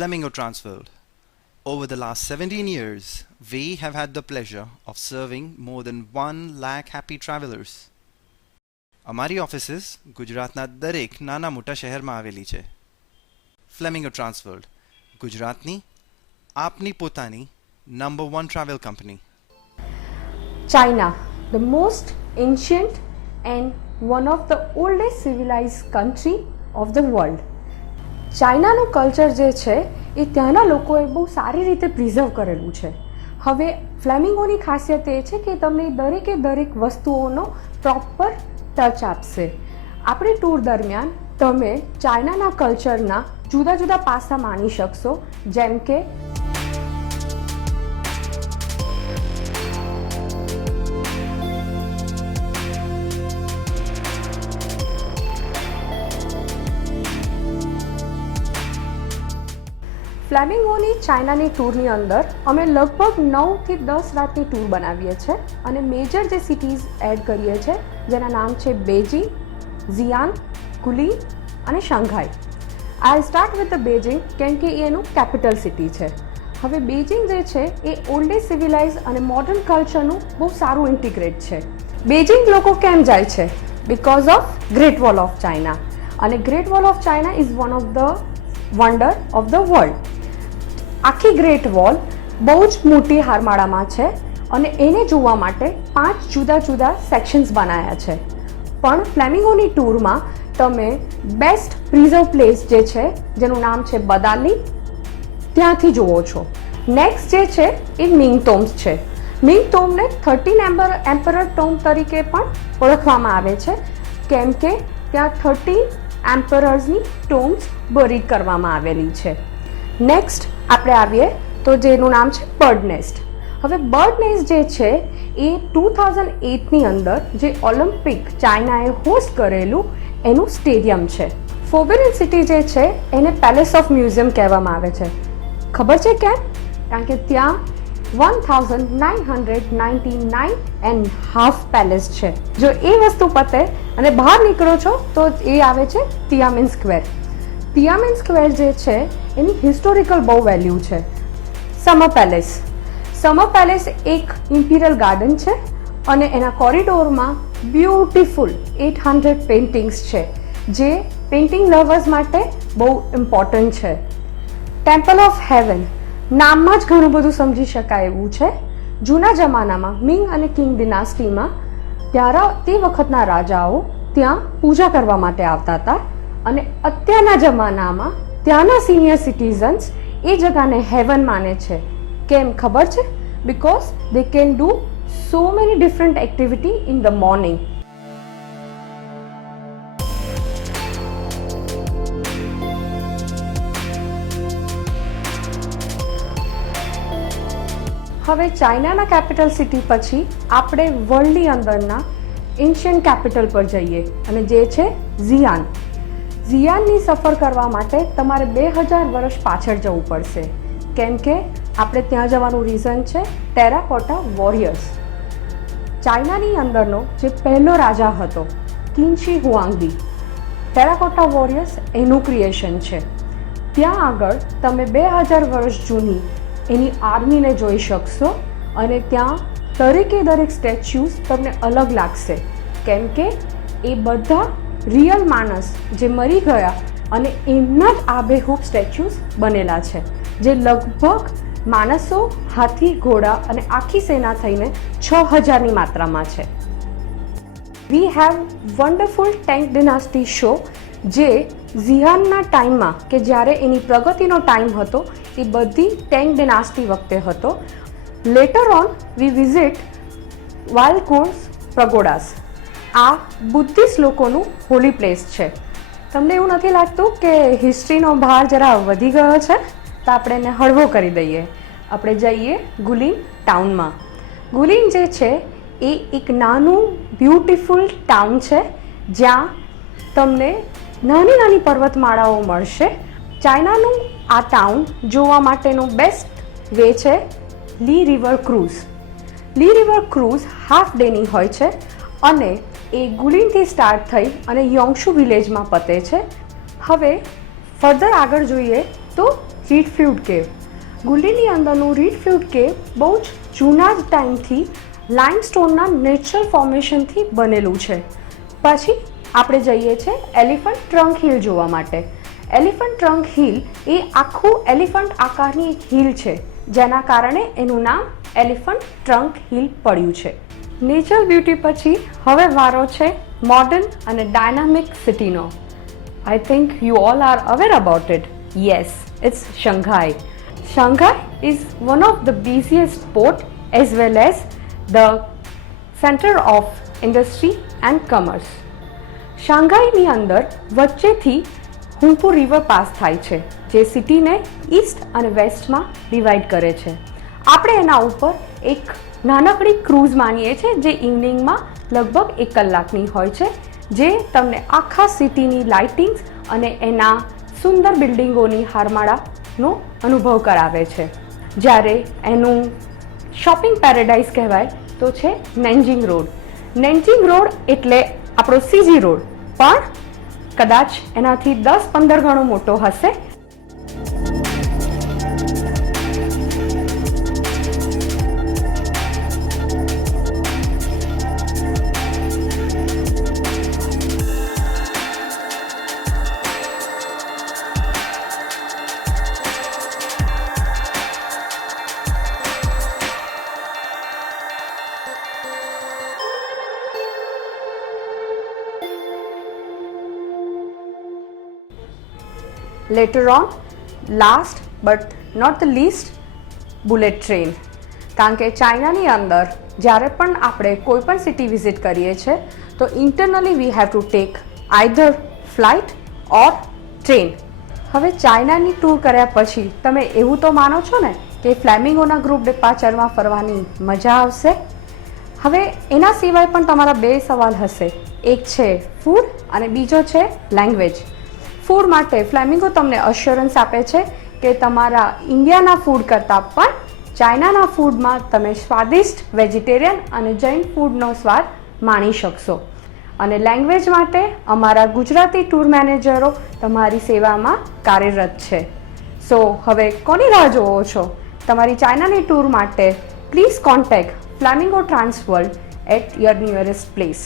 Flamingo Transworld. Over the last 17 years, we have had the pleasure of serving more than 1 lakh happy travelers. અમારી offices ગુજરાતના દરેક નાના મોટા શહેરમાં આવેલી છે. ફ્લેમિંગો ટ્રાન્સવર્લ્ડ, ગુજરાતની આપની પોતાની number 1 travel company. China, the most ancient and one of the oldest civilized country of the world. ચાઇનાનું કલ્ચર જે છે એ ત્યાંના લોકોએ બહુ સારી રીતે પ્રિઝર્વ કરેલું છે. હવે ફ્લેમિંગોની ખાસિયત એ છે કે તમને દરેકે દરેક વસ્તુઓનો પ્રોપર ટચ આપશે. આપણી ટૂર દરમિયાન તમે ચાઇનાના કલ્ચરના જુદા જુદા પાસા માણી શકશો, જેમ કે ફ્લેમિંગોની ચાઇનાની ટૂરની અંદર અમે લગભગ 9 થી 10 રાતની ટૂર બનાવીએ છીએ અને મેજર જે સિટીઝ એડ કરીએ છીએ જેના નામ છે બેઇજિંગ, ઝિયાન, કુલી અને Shanghai. I start with the Beijing કેમ કે એનું કેપિટલ સિટી છે. હવે બેઇજિંગ જે છે એ ઓલ્ડેસ્ટ સિવિલાઇઝ અને મોડર્ન કલ્ચરનું બહુ સારું ઇન્ટિગ્રેટ છે. બેઇજિંગ લોકો કેમ જાય છે? Because of great wall of China, and great wall of China is one of the wonder of the world. આખી ગ્રેટ વોલ બહુ જ મોટી હારમાળામાં છે અને એને જોવા માટે 5 જુદા જુદા સેક્શન્સ બનાવ્યા છે. પણ ફ્લેમિંગોની ટૂરમાં તમે બેસ્ટ પ્રિઝર્વ પ્લેસ જે છે જેનું નામ છે બદાલી, ત્યાંથી જુઓ છો. નેક્સ્ટ જે છે એ મિંગ ટોમ્સ છે. મિંગ ટોમને 13 એમ્પરર ટોમ તરીકે પણ ઓળખવામાં આવે છે કેમ કે ત્યાં 13 એમ્પરર્સની ટોમ્સ બરી કરવામાં આવેલી છે. નેક્સ્ટ આપણે આવીએ તો જેનું નામ છે બર્ડ નેસ્ટ. હવે બર્ડ નેસ્ટ જે છે એ 2008ની અંદર જે ઓલિમ્પિક ચાઇનાએ હોસ્ટ કરેલું એનું સ્ટેડિયમ છે. ફોર્બિડન સિટી જે છે એને પેલેસ ઓફ મ્યુઝિયમ કહેવામાં આવે છે. ખબર છે કેમ? કારણ કે ત્યાં 1999.5 પેલેસ છે. જો એ વસ્તુ પતે અને બહાર નીકળો છો તો એ આવે છે તિયામિન સ્ક્વેર. તિયામિન સ્ક્વેર જે છે એની હિસ્ટોરિકલ બહુ વેલ્યુ છે. સમર પેલેસ એક ઇમ્પિરિયલ ગાર્ડન છે અને એના કોરિડોરમાં બ્યુટીફુલ 800 પેઇન્ટિંગ્સ છે જે પેઇન્ટિંગ લવર્સ માટે બહુ ઇમ્પોર્ટન્ટ છે. ટેમ્પલ ઓફ હેવન નામમાં જ ઘણું બધું સમજી શકાય એવું છે. જૂના જમાનામાં મિંગ અને કિંગ ડિનાસ્ટીમાં તે વખતના રાજાઓ ત્યાં પૂજા કરવા માટે આવતા હતા અને અત્યારના જમાનામાં ત્યાંના સિનિયર સિટીઝન્સ એ જગાને હેવન માને છે. કેમ ખબર છે? Because they can do so many different activity in the morning. હવે ચાઇનાના કેપિટલ સિટી પછી આપણે વર્લ્ડની અંદરના એન્શિયન્ટ કેપિટલ પર જઈએ અને જે છે ઝિયાન. ઝિયાનની સફર કરવા માટે તમારે 2000 વર્ષ પાછળ જવું પડશે કેમ કે આપણે ત્યાં જવાનું રીઝન છે ટેરાકોટા વોરિયર્સ. ચાઇનાની અંદરનો જે પહેલો રાજા હતો કિંગ શી હુઆંગદી, ટેરાકોટા વોરિયર્સ એનું ક્રિએશન છે. ત્યાં આગળ તમે 2000 વર્ષ જૂની એની આર્મીને જોઈ શકશો અને ત્યાં દરેકે દરેક સ્ટેચ્યુઝ તમને અલગ લાગશે કેમ કે એ બધા રિયલ માણસ જે મરી ગયા અને એમના જ આબેહૂબ સ્ટેચ્યુઝ બનેલા છે જે લગભગ માણસો, હાથી, ઘોડા અને આખી સેના થઈને 6000ની માત્રામાં છે. We have wonderful Tang dynasty show જે ઝિયાનના ટાઈમમાં કે જ્યારે એની પ્રગતિનો ટાઈમ હતો એ બધી ટેંગ ડિનાસ્ટી વખતે હતો. Later on we visit wild goose pagodas. આ બુદ્ધિસ્ટ લોકોનું હોલી પ્લેસ છે. તમને એવું નથી લાગતું કે હિસ્ટ્રીનો ભાર જરા વધી ગયો છે? તો આપણે એને હળવો કરી દઈએ. આપણે જઈએ ગુલિન ટાઉનમાં. ગુલિન જે છે એ એક નાનું બ્યુટિફુલ ટાઉન છે જ્યાં તમને નાની નાની પર્વતમાળાઓ મળશે. ચાઇનાનું આ ટાઉન જોવા માટેનું બેસ્ટ વે છે લી રિવર ક્રૂઝ. લી રિવર ક્રૂઝ હાફ ડેની હોય છે અને એ ગુલિનથી સ્ટાર્ટ થઈ અને યોંગશુ વિલેજમાં પતે છે. હવે ફર્ધર આગળ જોઈએ તો રીડફ્યુડ કેવ. ગુલ્લીની અંદરનું રીડફ્યુડ કેવ બહુ જ જૂના જ ટાઈમથી લાઇમસ્ટોનના નેચરલ ફોર્મેશનથી બનેલું છે. પછી આપણે જઈએ છીએ એલિફન્ટ ટ્રંક હિલ જોવા માટે. એલિફન્ટ ટ્રંક હિલ એ આખું એલિફન્ટ આકારની એક હિલ છે, જેના કારણે એનું નામ એલિફન્ટ ટ્રંક હિલ પડ્યું છે. નેચરલ બ્યુટી પછી હવે વારો છે મોડર્ન અને dynamic સિટીનો. I think you all are aware about it. Yes, it's Shanghai. Shanghai is one of the busiest port as well as the center of industry and commerce. શાંઘાઈની અંદર વચ્ચેથી હુંપુ river pass થાય છે, જે સિટીને East અને વેસ્ટમાં divide કરે છે. આપણે એના ઉપર એક નાનકડી ક્રૂઝ માનીએ છીએ, જે ઇવનિંગમાં લગભગ 1 કલાકની હોય છે, જે તમને આખા સિટીની લાઇટિંગ્સ અને એના સુંદર બિલ્ડિંગોની હારમાળાનો અનુભવ કરાવે છે. જ્યારે એનું શોપિંગ પેરેડાઇઝ કહેવાય તો છે નેન્જિંગ રોડ. નેન્જિંગ રોડ એટલે આપણો સીજી રોડ, પણ કદાચ એનાથી 10-15 ગણો મોટો હશે. Later on, last but not the least, bullet train. કારણ કે ચાઇનાની અંદર જ્યારે પણ આપણે કોઈ પણ સિટી વિઝિટ કરીએ છીએ તો internally we have to take either flight or train. હવે ચાઇનાની ટૂર કર્યા પછી તમે એવું તો માનો છો ને કે ફ્લેમિંગોના ગ્રુપ ડિપાર્ચરમાં ફરવાની મજા આવશે? હવે એના સિવાય પણ તમારા 2 સવાલ હશે. એક છે ફૂડ અને બીજો છે લેંગ્વેજ. ફૂડ માટે ફ્લેમિંગો તમને અશ્યોરન્સ આપે છે કે તમારા ઇન્ડિયાના ફૂડ કરતાં પણ ચાઇનાના ફૂડમાં તમે સ્વાદિષ્ટ વેજીટેરિયન અને જૈન ફૂડનો સ્વાદ માણી શકશો. અને લેંગ્વેજ માટે અમારા ગુજરાતી ટૂર મેનેજરો તમારી સેવામાં કાર્યરત છે. સો હવે કોની રાહ જોવો છો? તમારી ચાઇનાની ટૂર માટે please contact Flamingo Transworld at your nearest place.